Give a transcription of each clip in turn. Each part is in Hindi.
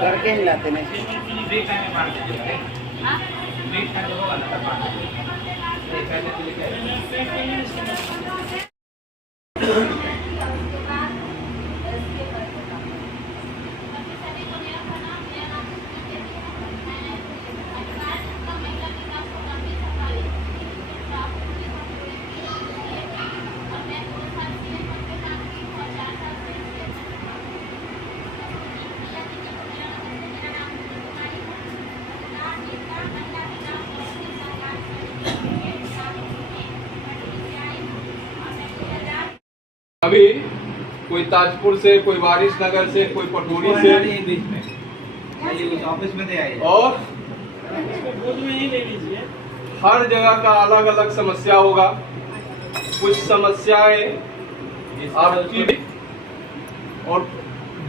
करके हिलाते नहीं। अभी कोई ताजपुर से, कोई वारिस नगर से, कोई पटोरी से, ऑफिस में दे आइए और हर जगह का अलग अलग समस्या होगा। कुछ समस्याएं आपकी और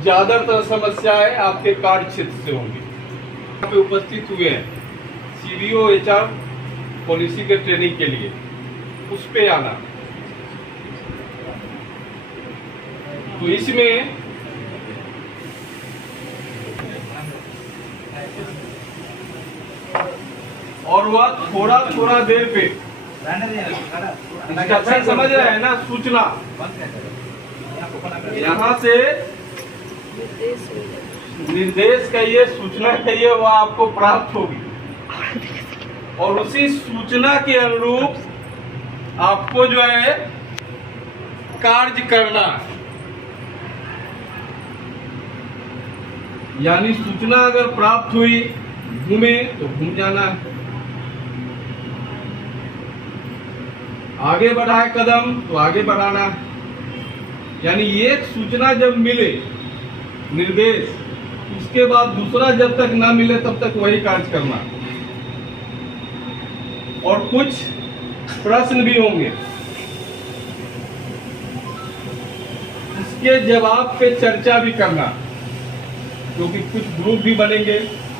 ज्यादातर समस्याएं आपके कार्य क्षेत्र से होंगी। यहाँ पे उपस्थित हुए हैं CBO HR पॉलिसी के ट्रेनिंग के लिए, उस पे आना। तो इसमें और वह थोड़ा देर पे समझ रहे हैं ना, सूचना यहाँ से निर्देश कहिए, सूचना कहिए, वह आपको प्राप्त होगी और उसी सूचना के अनुरूप आपको जो है कार्य करना है। यानी सूचना अगर प्राप्त हुई घूमे तो घूम जाना है, आगे बढ़ाए कदम तो आगे बढ़ाना है। यानी एक सूचना जब मिले निर्देश, उसके बाद दूसरा जब तक ना मिले तब तक वही कार्य करना। और कुछ प्रश्न भी होंगे, उसके जवाब पे चर्चा भी करना, क्योंकि कुछ ग्रुप भी बनेंगे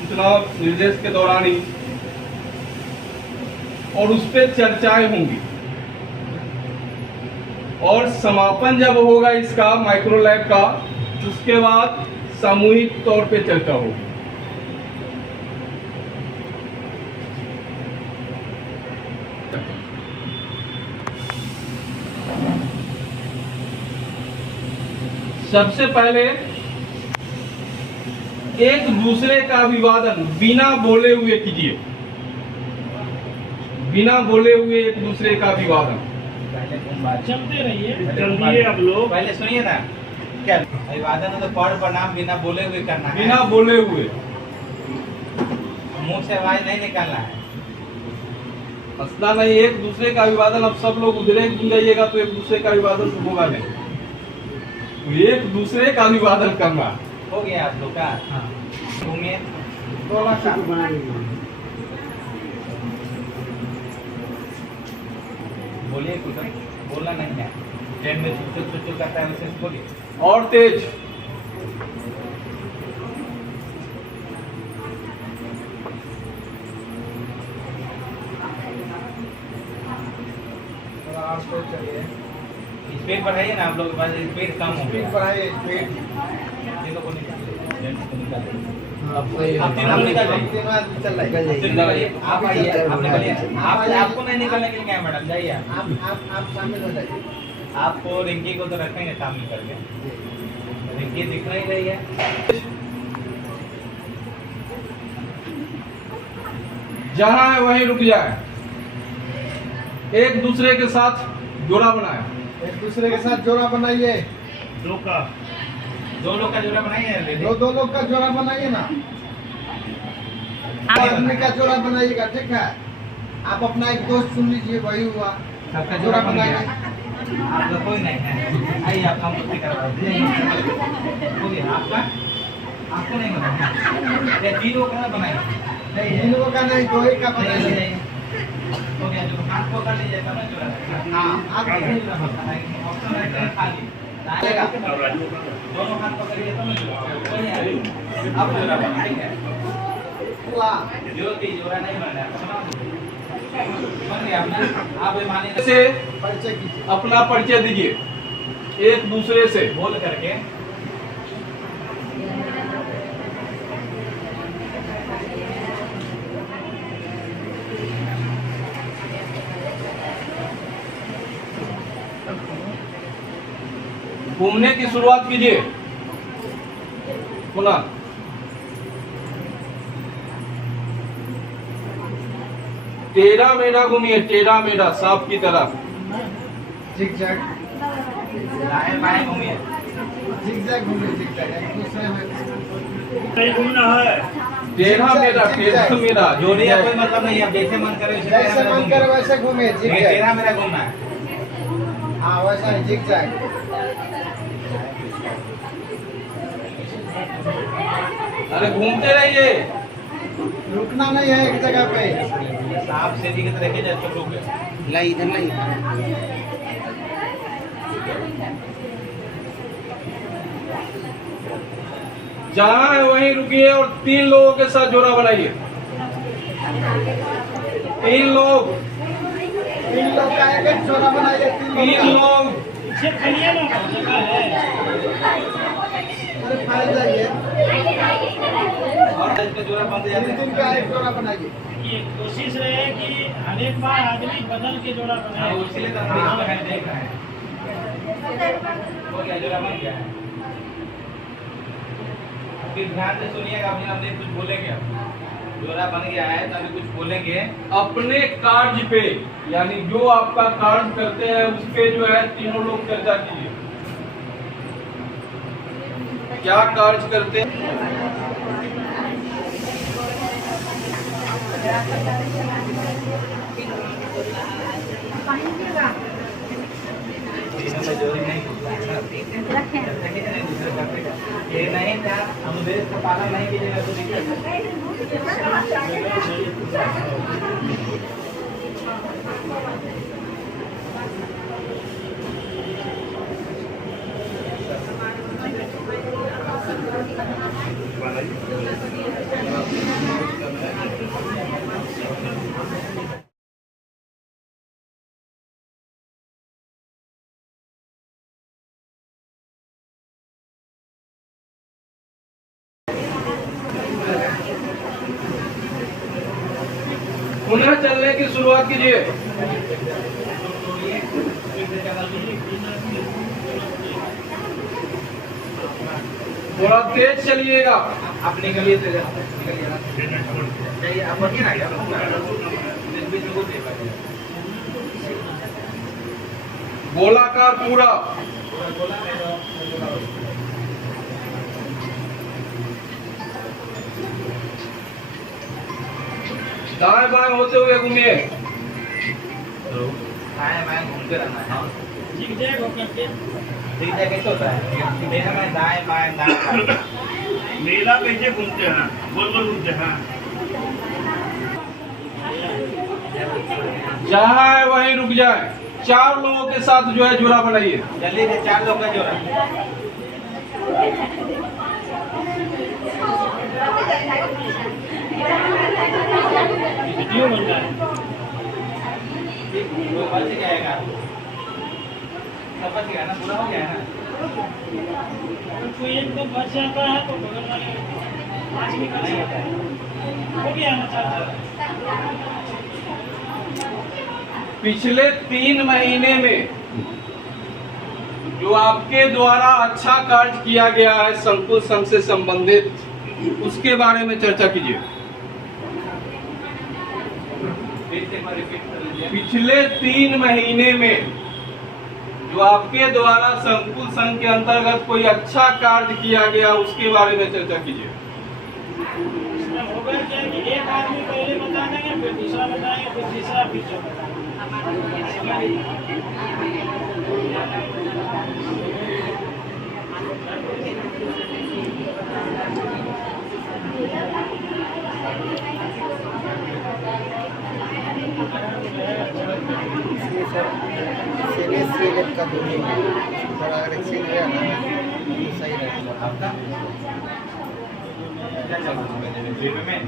चुनाव निर्देश के दौरान ही, और उस पर चर्चाएं होंगी। और समापन जब होगा इसका माइक्रो लैब का, उसके बाद सामूहिक तौर पे चर्चा होगी। सबसे पहले एक दूसरे का अभिवादन बिना बोले हुए कीजिए, बिना बोले हुए एक दूसरे का अभिवादन। चलते रहिए अब लोग पहले सुनिए ना, क्या अभिवादन तो पढ़ प्रणाम बिना बोले हुए करना है, बिना बोले हुए, मुंह से आवाज नहीं निकालना है। हंसना नहीं, एक दूसरे का अभिवादन। अब सब लोग उधरे जाइएगा तो एक दूसरे का अभिवादन तो होगा नहीं, तो एक दूसरे का अभिवादन करना। हो गया आप लोग का? घूमिए बोलिए, कुछ बोलना नहीं है। ट्रेन में छुट्टू करता है वैसे बोलिए और तेज। स्पीड बढ़ाइए ना आप लोग, स्पीड कम हो गया। बढ़ाइए स्पीड। आप तीनों निकल जाइए, आप आइए, आप निकलिए। आपको नहीं निकलने के लिए क्या मैडम, जाइए आप शामिल हो जाइए। आपको रिंकी को तो रखेंगे शामिल करके, रिंकी दिख नहीं रही है। जहां है वहीं रुक जाए, एक दूसरे के साथ जोड़ा बनाए, एक दूसरे के साथ जोड़ा बनाइए। दो लोग का जोड़ा बनाइए, दो लोग का जोड़ा बनाइए ना, आदमी का जोड़ा बनाइएगा, ठीक है। आप अपना एक दोस्त चुन लीजिए, वही हुआ सबका जोड़ा जोड़ा बन गया। बनाइए। आप लोग कोई नहीं है, आइए आपका मुक्ति करवा दीजिए। आपका आपको नहीं बनाना, या तीनों का बनाइए। इन लोगों का नहीं, दो ही का बनाइए। हो गया, जो हाथ को कर लीजिएगा ना जोड़ा। हाँ, आप ऑप्शन रहता है खाली, दोनों हाथ पकड़िए तो मैं जोड़ा। अब जोड़ा बनाएंगे, जोड़ा नहीं बन रहा बन गया। आप मानिए से परिचय कीजिए। अपना परिचय दीजिए। एक दूसरे से। बोल करके घूमने की शुरुआत कीजिए। पुनः टेढ़ा मेढ़ा घूमिए, टेढ़ा मेढ़ा सांप की तरह। zigzag दाएं बाएं घूमिए। zigzag घूमिए, zigzag एक दूसरे में नहीं घूमना है। टेढ़ा मेढ़ा, टेढ़ा मेढ़ा जोड़ी का कोई मतलब नहीं है, जैसे मन करे वैसे जैसे तेरा मन मेरा करे वैसे घूमिए, घूमिए। zigzag तेरा मेरा घूमना है। हाँ वैसा ही zigzag। अरे घूमते रहिए। रुकना नहीं है एक जगह पे। सांप सीढ़ी की तरह देखिए जब रुक गए। लाई इधर लाई। जहाँ है वहीं रुकिए और 3 लोगों के साथ जोड़ा बनाइए। 3 लोग, 3 लोग का एक जोड़ा बनाइए। 3 लोग। पीछे खड़िए ना, जगह है। अरे फैल जाइए। और इसका जोड़ा बंद जाते 3 का एक जोड़ा बनाइए। ये कोशिश रहे कि हर एक बार आदमी बदल के जोड़ा हाँ, बनाए। इसलिए तो हम बीच में है, देख रहे हैं। हो गया, जोड़ा बन गया है। फिर ध्यान से सुनिएगा, अभी हमने कुछ बोलेंगे। जोड़ा बन गया है तो अभी कुछ बोलेंगे। अपने कार्य पे, यानी जो आपका कार्य करते हैं उस पे जो है तीनों लोग चर्चा कीजिए। क्या कार्य करते हैं? ये नहीं था, हम देश का पालन नहीं कीजिएगा तो दिक्कत है। पुनः चलने की शुरुआत कीजिए। थोड़ा तेज चलिएगा। आप निकलिए तो निकलिए ना। चाहिए आप बनिए ना यार। इस बीच में कुछ नहीं पाएगा। गोलाकार पूरा। बोला नहीं तो दाएं बाएं होते हुए घूमिए। दाएं बाएं घूमते रहना है। zigzag होकर के ठीक है, कैसे होता है? मेरा मैं दाएं बाएं दाएं बाएं। मेला कैसे घूमते हैं, गोल गोल घूमते हैं। जहाँ है वहीं रुक जाए। 4 लोगों के साथ जो है जोड़ा बनाइए। जल्दी से 4 लोग का जोड़ा। वीडियो बन रहा है। वो बच जाएगा। सब बच गया ना, पूरा हो गया है ना। अगर कोई एक तो बच जाता है तो बगल वाले 5 निकल नहीं जाता होता है। है। हो गया ना चाचा। पिछले 3 महीने में जो आपके द्वारा अच्छा कार्य किया गया है संकुल संघ से संबंधित, उसके बारे में चर्चा कीजिए। फिर से एक बार रिपीट कर लीजिए। पिछले 3 महीने में जो आपके द्वारा संकुल संघ के अंतर्गत कोई अच्छा कार्य किया गया, उसके बारे में चर्चा कीजिए। इसमें होगा क्या कि एक आदमी पहले बता देंगे, फिर दूसरा बताएंगे, फिर तीसरा, फिर चौथा। का दूरी थोड़ा अगर एक्सचेंज हो जाता है तो सही रहेगा। आपका क्या चल रहा है रेलवे में?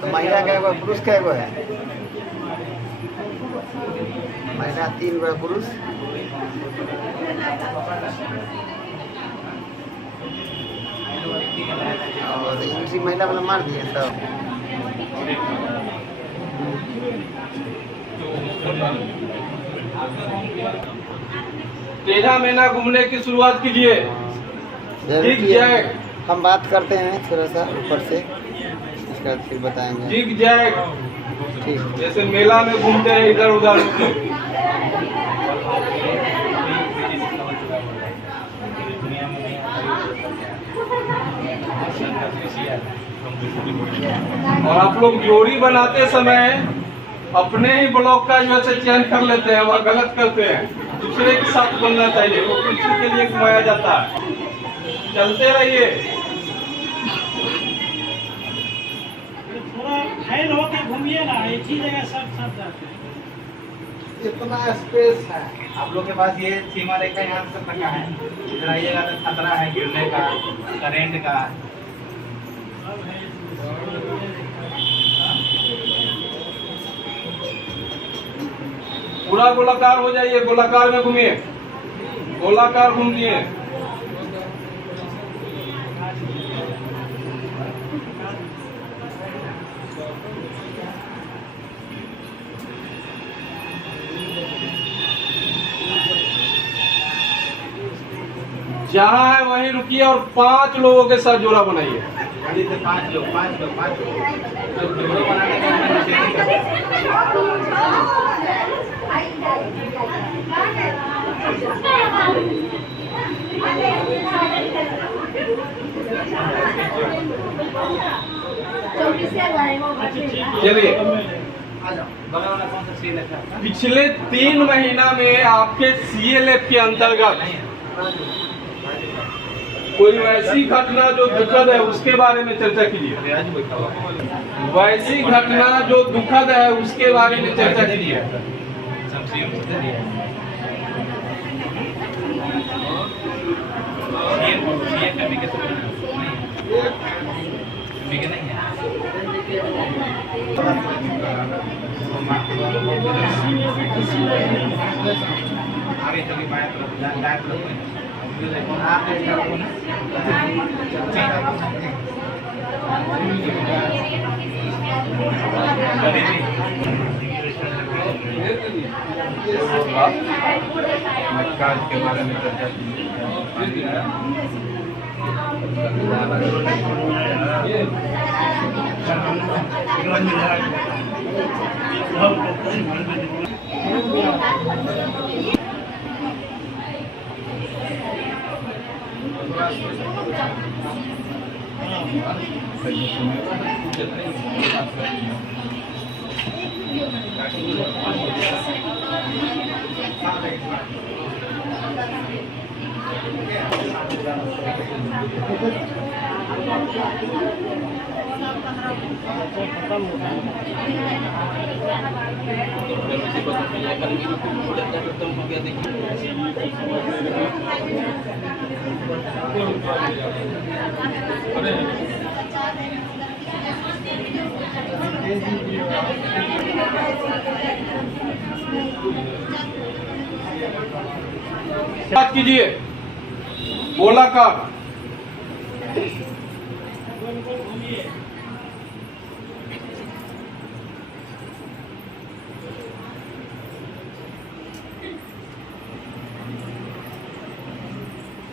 तो महिला का एगो पुरुष का एगो है। महिला 3 गो पुरुष। और एंट्री महिला वाला मार दिए सब। टेढ़ा मेढ़ा घूमने की शुरुआत कीजिए। जिग जैग, हम बात करते हैं थोड़ा सा ऊपर से, इसके बाद फिर बताएंगे। जिग जैग, ठीक। जैसे मेला में घूमते हैं इधर उधर। और आप लोग जोड़ी बनाते समय अपने ही ब्लॉक का जो है चयन कर लेते हैं, वह गलत करते हैं। दूसरे के साथ बनना चाहिए, वो किसी के लिए घुमाया जाता है। चलते रहिए। थोड़ा फैल होके घूमिए ना, एक ही जगह सब जाते हैं। इतना स्पेस है। आप लोग के पास ये सीमा रेखा यहाँ तक रखा है, इधर आइएगा तो खतरा है गिरने का, करंट का। पूरा गोलाकार हो जाइए, गोलाकार में घूमिए, गोलाकार घूमिए। जहाँ है वहीं रुकिए और 5 लोगों के साथ जोड़ा बनाइए। गाड़ी से 5 लोग तो जोड़ो बनाने के लिए निषेध करते चलिए, बगल वाला कौन सा सीन है? पिछले 3 महीना में आपके CLF के अंतर्गत कोई वैसी घटना जो दुखद है उसके बारे में चर्चा कीजिए। वैसी घटना जो दुखद है उसके बारे में चर्चा कीजिए। आगे चलिए, बाएं तरफ दाएं तरफ काज के बारे में चर्चा बात कीजिए, गोलाकार।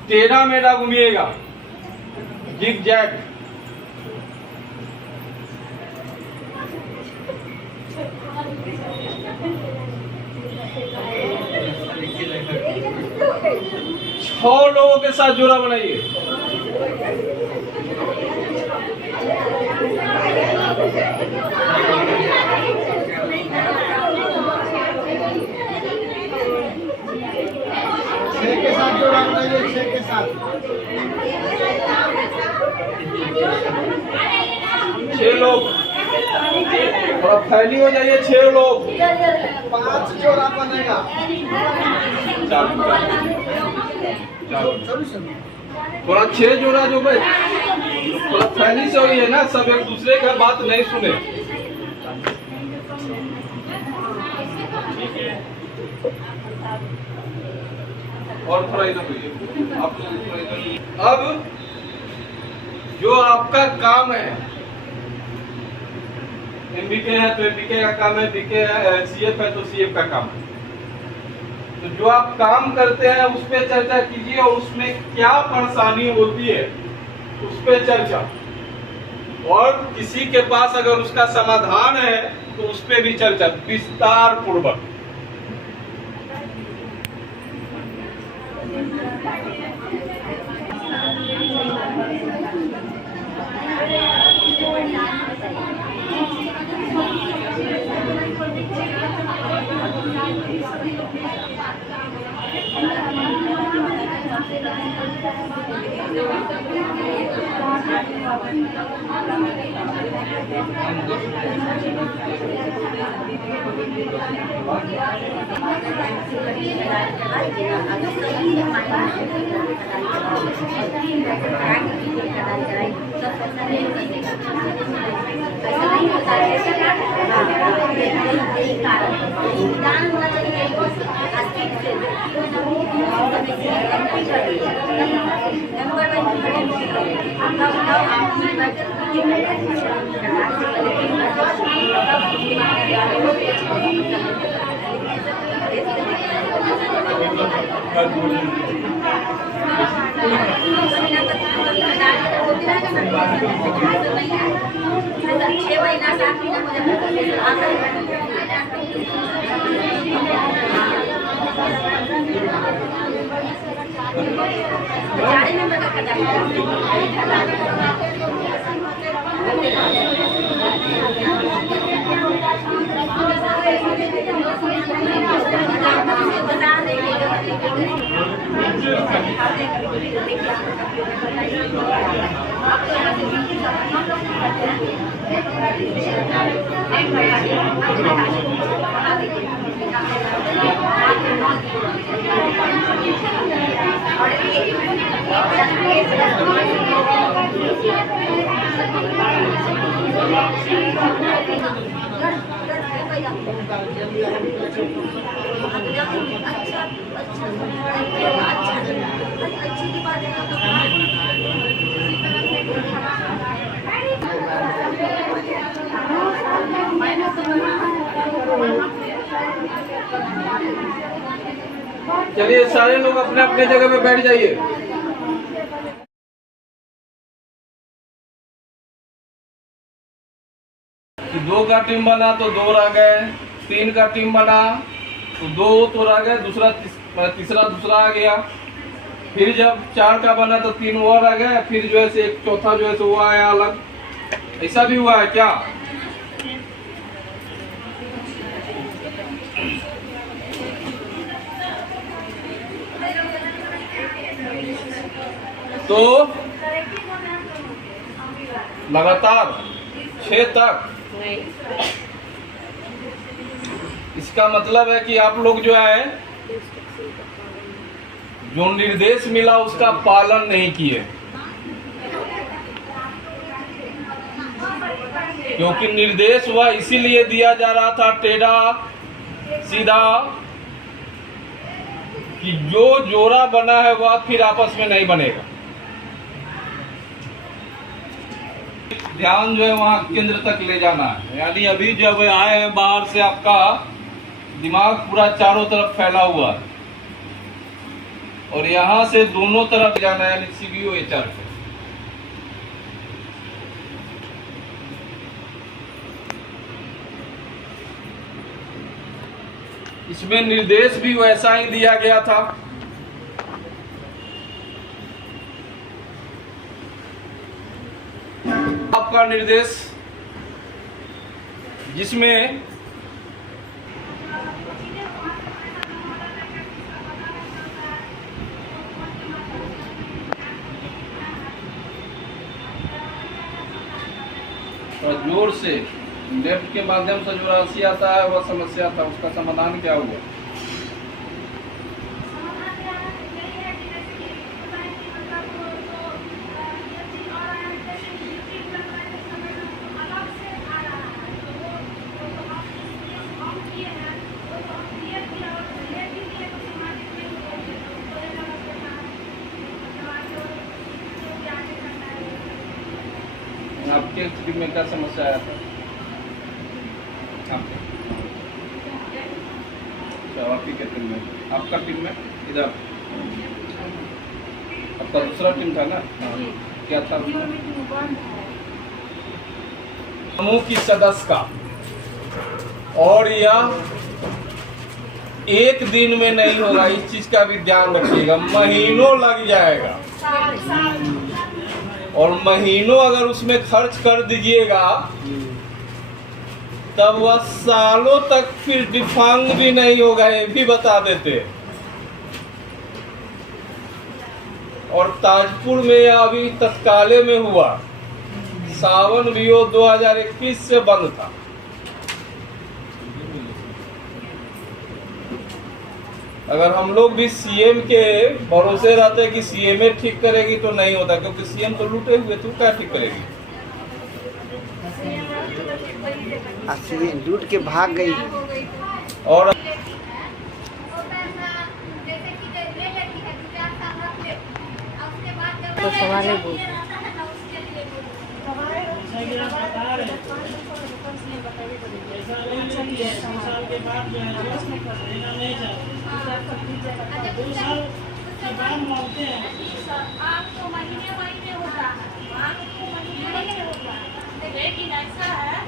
टेढ़ा मेढ़ा घूमिएगा, जिग जैग। छह लोगों के साथ जोड़ा बनाइए। छह के साथ जोड़ा बनाइए, 6 के साथ। 6 लोग, थोड़ा फैली हो जाइए। 6 लोग, 5 जोड़ा बनेगा। थोड़ा 6 जोड़ा जो भाई थोड़ा फैली से हुई है ना, सब एक दूसरे का बात नहीं सुने। और थोड़ा इधर होइए, आप थोड़ा इधर होइए। अब जो आपका काम है, एमबीके है तो एमबीके का काम है, बीके है, सीएफ है तो सीएफ का काम है। तो जो आप काम करते हैं उस पर चर्चा कीजिए और उसमें क्या परेशानी होती है उस पर चर्चा, और किसी के पास अगर उसका समाधान है तो उस पर भी चर्चा विस्तार पूर्वक। चलिए सारे लोग अपने अपने जगह पे बैठ जाइए। कि 2 का टीम बना तो 2 रह गए, 3 का टीम बना तो 2 तो रह गए, तीसरा दूसरा आ गया। फिर जब 4 का बना तो 3 वो रह गए, फिर जो है से एक चौथा जो है से वो आया अलग। ऐसा भी हुआ है क्या? तो लगातार 6 तक, इसका मतलब है कि आप लोग जो है जो निर्देश मिला उसका पालन नहीं किए, क्योंकि निर्देश वह इसीलिए दिया जा रहा था टेढ़ा सीधा कि जो जोड़ा बना है वह फिर आपस में नहीं बनेगा। ध्यान जो है वहां केंद्र तक ले जाना है। यानी अभी जब आए हैं बाहर से, आपका दिमाग पूरा चारों तरफ फैला हुआ है और यहां से दोनों तरफ जाना है, यानी सीबीओ एचआर पे। इसमें निर्देश भी वैसा ही दिया गया था। आपका निर्देश जिसमें जोर से लेफ्ट के माध्यम से जो राशि आता है वह समस्या था, उसका समाधान क्या हुआ? आपके टीम में क्या समस्या आया था? आपके अच्छा, आपकी क्या टीम में? आपका टीम में इधर आपका दूसरा टीम था ना? हाँ। क्या था? समूह की सदस्य का, और यह एक दिन में नहीं होगा, इस चीज का भी ध्यान रखिएगा। महीनों लग जाएगा, और महीनों अगर उसमें खर्च कर दीजिएगा तब वह सालों तक फिर डिफांग भी नहीं होगा, ये भी बता देते। और ताजपुर में यह अभी तत्काले में हुआ, सावन बीओ 2021 से बंद था। अगर हम लोग भी सीएम के भरोसे रहते कि सीएम ठीक करेगी तो नहीं होता, क्योंकि सीएम तो लूटे हुए, तू क्या ठीक करेगी? लूट के भाग गई। और तो सवाल है वो। जैसा कि आप बता रहे हैं, ऐसा नहीं है 2 साल के बाद जो है देना नहीं चाहते, 2 साल के बाद मांगते हैं। आपको महीने होता है, लेकिन ऐसा है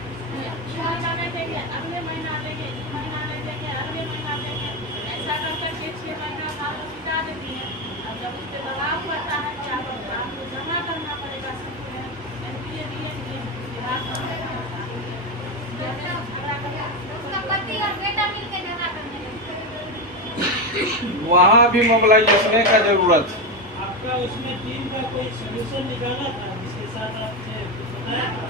महीना में देंगे, अगले महीना देंगे, महीना में देंगे, अगले महीना देंगे, ऐसा कर करके 6 महीना साल बिता देती है। अब जब उस पर दबाव पड़ता है क्या करता है, आपको जमा करना पड़ेगा। वहाँ भी मोबिलाइजेशन का जरूरत है। आपका उसमें टीम का कोई सोल्यूशन निकाला था जिसके साथ आपने बताया था?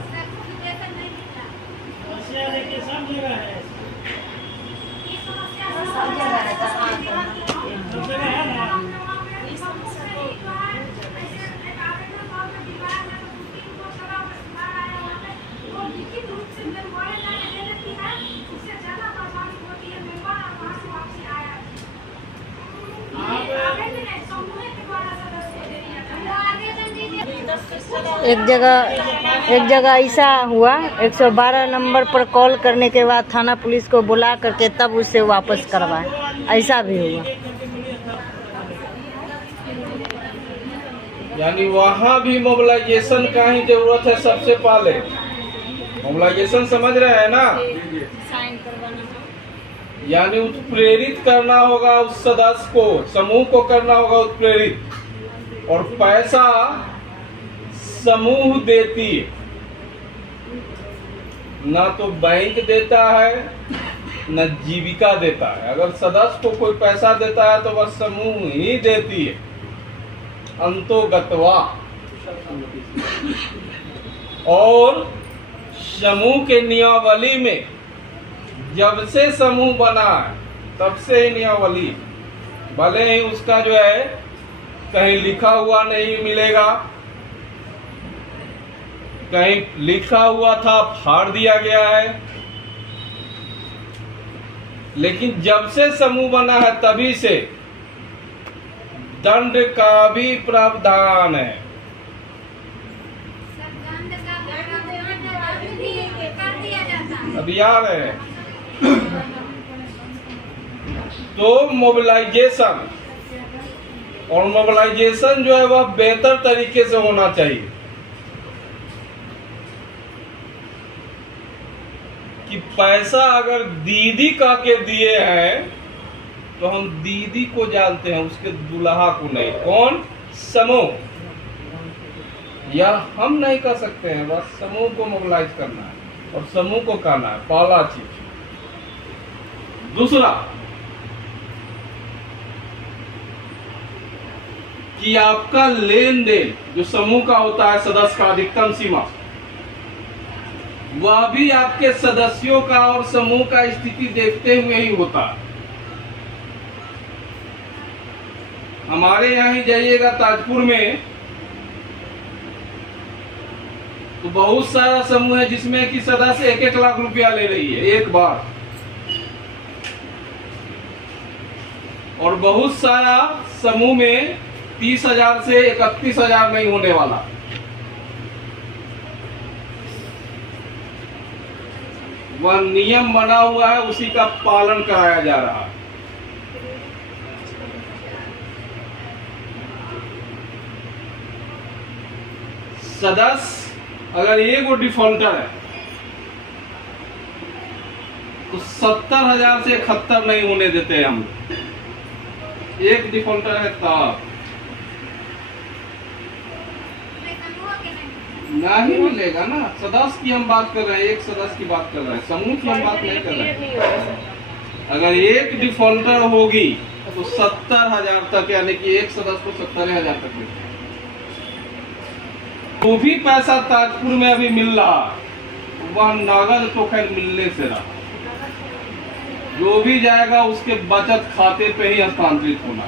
समस्या देखिए सब जगह है, सब जगह है ना। एक जगह ऐसा हुआ, 112 नंबर पर कॉल करने के बाद थाना पुलिस को बुला करके तब उससे वापस करवाए, ऐसा भी हुआ। यानी वहाँ भी मोबिलाइजेशन का ही जरूरत है। सबसे पहले मोबिलाइजेशन समझ रहे हैं ना, यानी उत्प्रेरित करना होगा उस सदस्य को, समूह को करना होगा उत्प्रेरित। और पैसा समूह देती है, ना तो बैंक देता है न जीविका देता है। अगर सदस्य को कोई पैसा देता है तो वह समूह ही देती है, अंतोगतवा। और समूह के नियमावली में जब से समूह बना है तब से ही नियमावली, भले ही उसका जो है कहीं लिखा हुआ नहीं मिलेगा, कहीं लिखा हुआ था फाड़ दिया गया है, लेकिन जब से समूह बना है तभी से दंड का भी प्रावधान है। अभी आ रहे हैं तो मोबिलाइजेशन, और मोबिलाइजेशन जो है वह बेहतर तरीके से होना चाहिए कि पैसा अगर दीदी का के दिए हैं तो हम दीदी को जानते हैं, उसके दुल्हा को नहीं। कौन? समूह। या हम नहीं कर सकते हैं, बस समूह को मोबिलाइज करना है और समूह को कहना है, पहला चीज। दूसरा कि आपका लेन देन जो समूह का होता है, सदस्य का अधिकतम सीमा, वह भी आपके सदस्यों का और समूह का स्थिति देखते हुए ही होता है। हमारे यहाँ ही जाइएगा ताजपुर में तो बहुत सारा समूह है जिसमें कि सदस्य 1-1 लाख रुपया ले रही है एक बार, और बहुत सारा समूह में 30,000 से 31,000 नहीं होने वाला। वह नियम बना हुआ है, उसी का पालन कराया जा रहा है। सदस्य अगर एक डिफॉल्टर है तो 70,000 से 71 नहीं होने देते हम। एक डिफॉल्टर है तब नहीं मिलेगा ना। सदस्य की हम बात कर रहे हैं, एक सदस्य की बात कर रहे हैं, समूह की हम बात नहीं कर रहे हैं। अगर एक डिफॉल्टर होगी तो 70,000 तक, यानी कि एक सदस्य को 70,000 तक मिलेगा। तो भी पैसा ताजपुर में अभी मिल रहा, वह नगद तो खैर मिलने से रहा, जो भी जाएगा उसके बचत खाते पे ही हस्तांतरित होना।